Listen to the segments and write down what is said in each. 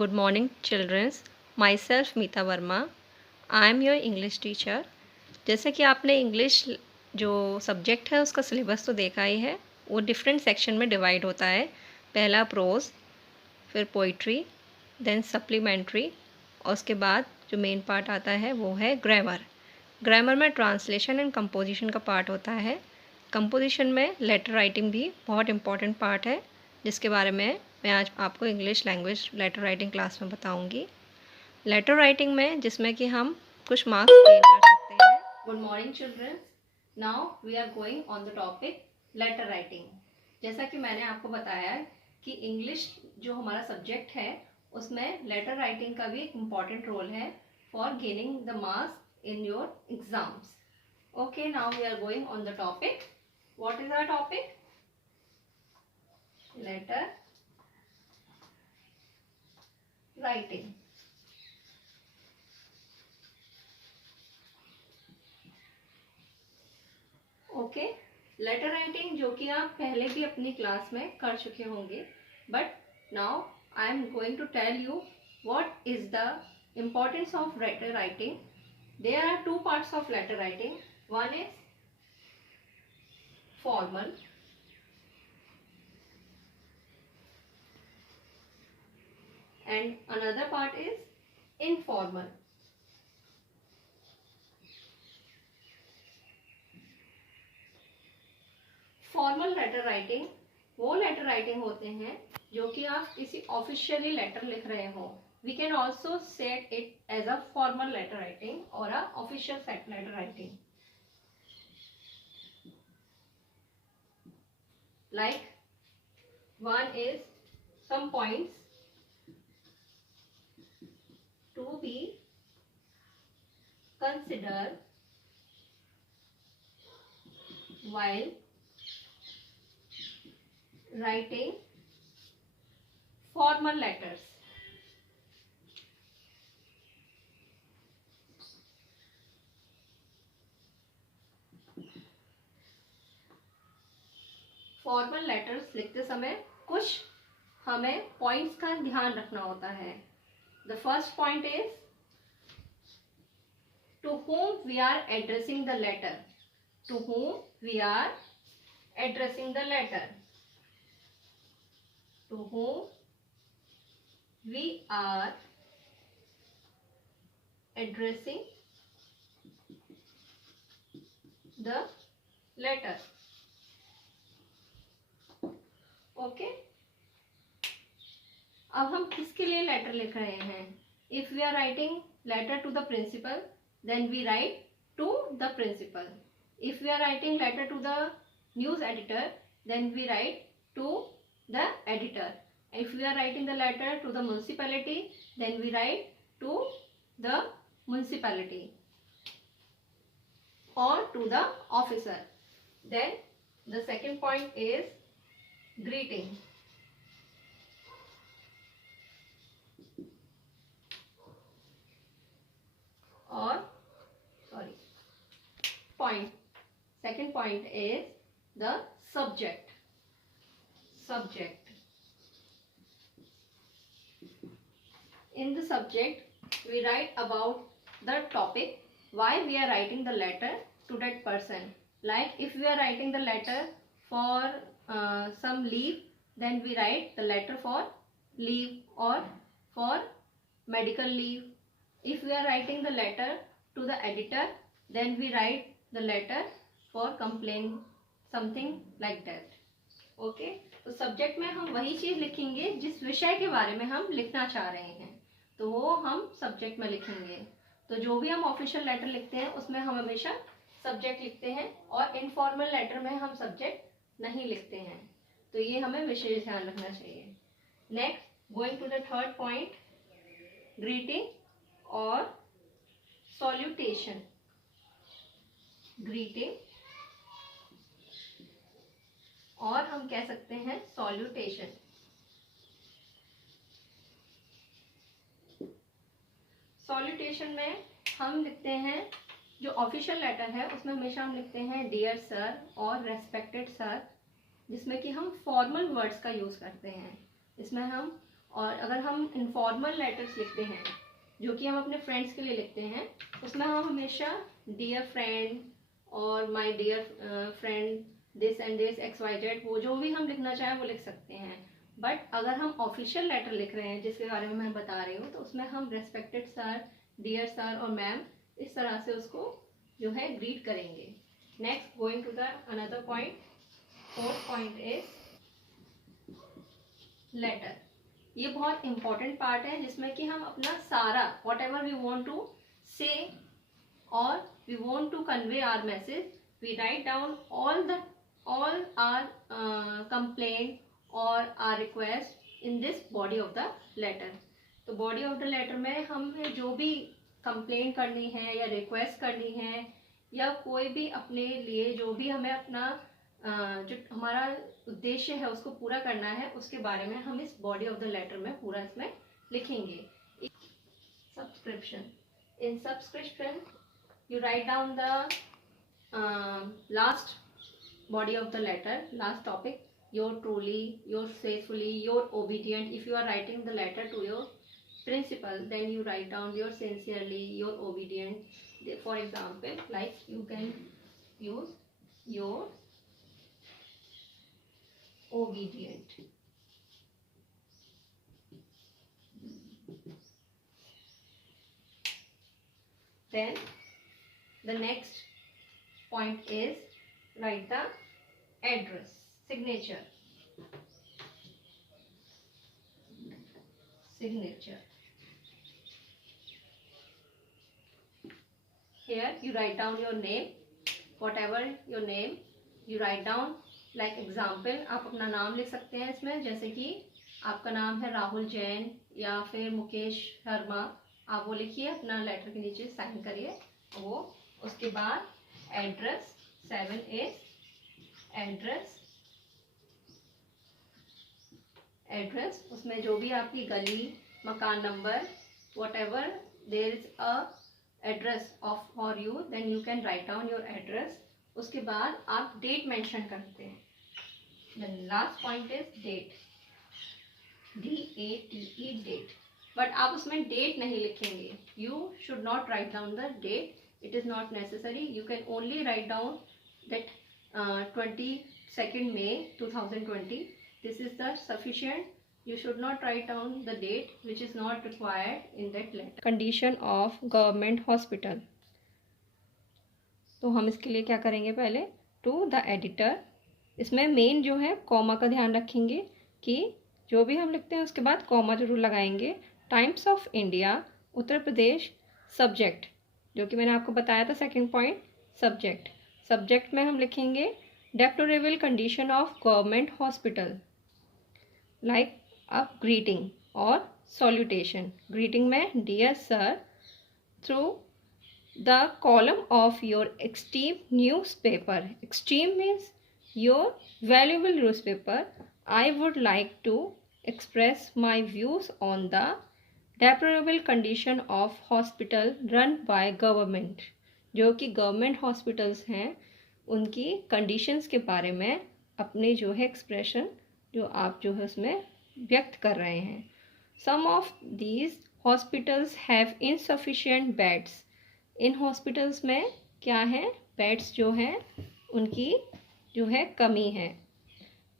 Good morning, children. Myself Meeta Verma. I am your English teacher. जैसे कि आपने इंग्लिश जो सब्जेक्ट है उसका सिलेबस तो देखा ही है. वो डिफरेंट सेक्शन में डिवाइड होता है. पहला प्रोज, फिर पोइट्री, देन सप्लीमेंट्री, और उसके बाद जो मेन पार्ट आता है वो है ग्रामर. ग्रामर में ट्रांसलेशन एंड कंपोजिशन का पार्ट होता है. कंपोजिशन में लेटर राइटिंग भी बहुत इंपॉर्टेंट पार्ट है, जिसके बारे में मैं आज आपको English language letter writing class में बताऊंगी. लेटर राइटिंग में जिसमें कि हम कुछ मार्क्स गेन कर सकते हैं. Good morning children. Now we are going on the topic letter writing. जैसा कि मैंने आपको बताया कि इंग्लिश जो हमारा सब्जेक्ट है उसमें लेटर राइटिंग का भी एक इम्पॉर्टेंट रोल है for gaining the marks in your exams. Okay, now we are going on the topic. What is our topic? Letter writing. Okay, letter writing जो कि आप पहले भी अपनी क्लास में कर चुके होंगे, but now I am going to tell you what is the importance of letter writing. There are two parts of letter writing. One is formal and another part is informal. Formal letter writing वो letter writing होते हैं जो कि आप किसी officially letter लिख रहे हो. We can also set it as a formal letter writing और a official set letter writing. Like one is some points to be considered while writing formal letters. Formal letters लिखते समय कुछ हमें points का ध्यान रखना होता है. The first point is to whom we are addressing the letter. To whom we are addressing the letter. To whom we are addressing the letter. Okay. अब हम किसके लिए लेटर लिख रहे हैं? If we are writing letter to the principal, then we write to the principal. If we are writing letter to the news editor, then we write to the editor. If we are writing the letter to the municipality, then we write to the municipality or to the officer. Then the second point is greeting. Or second point is the subject. In the subject we write about the topic, why we are writing the letter to that person. Like if we are writing the letter for some leave, then we write the letter for leave or for medical leave. If we are writing the letter to the editor, then we write the letter for complaint, something like that. Okay, तो subject में हम वही चीज लिखेंगे जिस विषय के बारे में हम लिखना चाह रहे हैं, तो वो हम सब्जेक्ट में लिखेंगे. तो जो भी हम ऑफिशियल लेटर लिखते हैं उसमें हम हमेशा सब्जेक्ट लिखते हैं और इनफॉर्मल लेटर में हम सब्जेक्ट नहीं लिखते हैं. तो ये हमें विशेष ध्यान रखना चाहिए. Next, going to the third point, greeting और सॉल्यूटेशन. ग्रीटिंग और हम कह सकते हैं सॉल्यूटेशन. सॉल्यूटेशन में हम लिखते हैं, जो ऑफिशियल लेटर है उसमें हमेशा हम लिखते हैं डियर सर और रेस्पेक्टेड सर, जिसमें कि हम फॉर्मल वर्ड्स का यूज करते हैं. इसमें हम और अगर हम इनफॉर्मल लेटर्स लिखते हैं जो कि हम अपने फ्रेंड्स के लिए लिखते हैं, उसमें हम हमेशा डियर फ्रेंड और my dear friend this and this XYZ, वो जो भी हम लिखना चाहें वो लिख सकते हैं। बट अगर हम ऑफिशियल लेटर लिख रहे हैं जिसके बारे में मैं बता रही हूँ, तो उसमें हम रेस्पेक्टेड सर, डियर सर और मैम इस तरह से उसको जो है ग्रीट करेंगे। Next going to the another point, fourth point is letter. ये बहुत इंपॉर्टेंट पार्ट है जिसमें कि हम अपना सारा whatever we want to say और we want to convey our message, we write down all our complaint or our request in this body of the letter। तो body of the letter में हमें जो भी complaint करनी है या request करनी है या कोई भी अपने लिए जो भी हमें अपना जो हमारा उद्देश्य है उसको पूरा करना है, उसके बारे में हम इस बॉडी ऑफ द लेटर में पूरा इसमें लिखेंगे। Subscription, in subscription you write down the last body of the letter, last topic, your truly, your faithfully, your obedient. If you are writing the letter to your principal, then you write down your sincerely, your obedient. For example, like you can use your obedient. Then the next point is write the address, signature, here you write down your name, whatever your name you write down, like example आप अपना नाम लिख सकते हैं इसमें, जैसे कि आपका नाम है राहुल जैन या फिर मुकेश शर्मा, आप वो लिखिए अपना लेटर के नीचे साइन करिए वो। उसके बाद एड्रेस, 7 इज एड्रेस, उसमें जो भी आपकी गली, मकान number, whatever there is a address of for you, then you can write down your address. उसके बाद आप डेट मेंशन करते हैं। Then last point is date, DATE, date. But आप उसमें डेट नहीं लिखेंगे, you should not write down the date, it is not necessary, you can only write down that 22nd May 2020, this is the sufficient, you should not write down the date which is not required in that letter। condition of government hospital, तो हम इसके लिए क्या करेंगे, पहले to the editor, इसमें main जो है कॉमा का ध्यान रखेंगे कि जो भी हम लिखते हैं उसके बाद कॉमा जरूर लगाएंगे। Times of India, Uttar Pradesh, subject जो कि मैंने आपको बताया था सेकंड पॉइंट, सब्जेक्ट में हम लिखेंगे deplorable condition of government hospital, like a greeting और सॉल्यूटेशन। ग्रीटिंग में dear sir, through the column of your esteem newspaper, esteem means your valuable newspaper, I would like to express my views on the deplorable condition of hospital run by government, जो कि government hospitals हैं उनकी conditions के बारे में अपने जो है एक्सप्रेशन जो आप जो है उसमें व्यक्त कर रहे हैं। Some of these hospitals have insufficient beds, इन हॉस्पिटल्स में क्या है, बेड्स जो हैं उनकी जो है कमी है।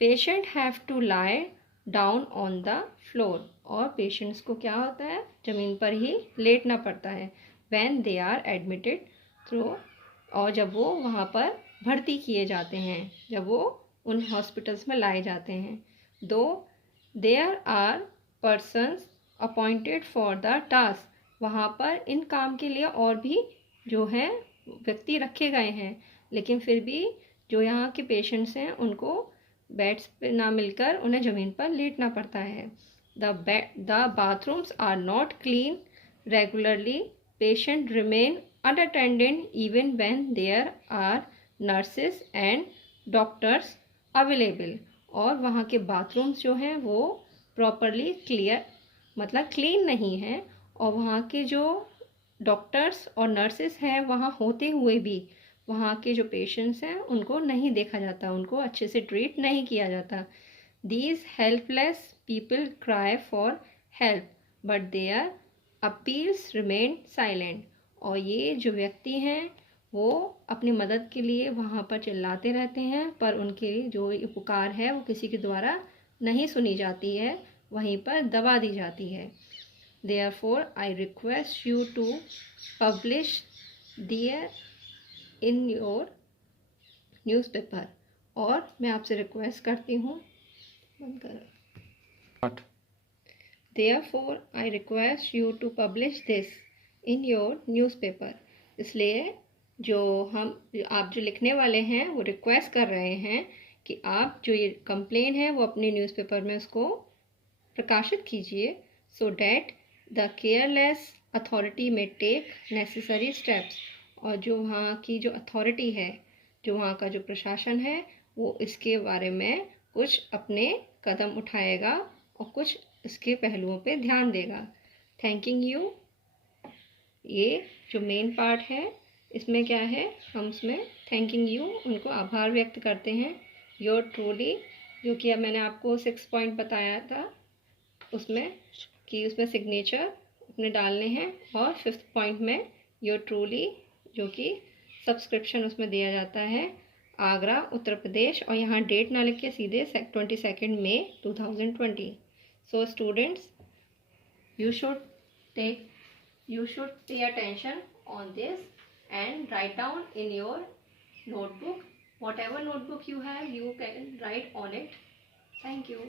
Patient have to lie down on the floor, और पेशेंट्स को क्या होता है, ज़मीन पर ही लेटना पड़ता है। When they are admitted through, और जब वो वहाँ पर भर्ती किए जाते हैं, जब वो उन हॉस्पिटल्स में लाए जाते हैं। Though there are persons appointed for the task, वहाँ पर इन काम के लिए और भी जो है व्यक्ति रखे गए हैं, लेकिन फिर भी जो यहाँ के पेशेंट्स हैं उनको बेड्स पे ना मिलकर उन्हें ज़मीन पर लेटना पड़ता है। The bathrooms are not clean regularly, patient remain unattended even when there are nurses and doctors available, और वहाँ के बाथरूम्स जो हैं वो प्रॉपरली क्लियर मतलब क्लीन नहीं हैं, और वहाँ के जो डॉक्टर्स और नर्सेस हैं वहाँ होते हुए भी वहाँ के जो पेशेंट्स हैं उनको नहीं देखा जाता, उनको अच्छे से ट्रीट नहीं किया जाता। These helpless people cry for help, but their appeals remain silent. और ये जो व्यक्ति हैं वो अपनी मदद के लिए वहाँ पर चिल्लाते रहते हैं, पर उनकी जो पुकार है वो किसी के द्वारा नहीं सुनी जाती है, वहीं पर दबा दी जाती है. Therefore, I request you to publish there in your newspaper. और मैं आपसे रिक्वेस्ट करती हूँ, बंद करो. Therefore, I request you to publish this in your newspaper. इसलिए आप जो लिखने वाले हैं वो रिक्वेस्ट कर रहे हैं कि आप जो ये कंप्लेन है वो अपने न्यूज़पेपर में उसको प्रकाशित कीजिए, so that the careless authority may take necessary steps. और जो वहाँ की जो अथॉरिटी है, जो वहाँ का जो प्रशासन है, वो इसके बारे में कुछ अपने कदम उठाएगा और कुछ इसके पहलुओं पे ध्यान देगा. थैंकिंग यू, ये जो मेन पार्ट है इसमें क्या है, हम उसमें थैंकिंग यू, उनको आभार व्यक्त करते हैं. योर ट्रूली, जो कि अब मैंने आपको 6 पॉइंट बताया था उसमें कि उसमें सिग्नेचर अपने डालने हैं. और 5th पॉइंट में योर ट्रूली, जो कि सब्सक्रिप्शन उसमें दिया जाता है, आगरा उत्तर प्रदेश. और यहाँ डेट ना लिख के सीधे 22 मई 2020. So students, you should pay attention on this and write down in your notebook. Whatever notebook you have, you can write on it. Thank you.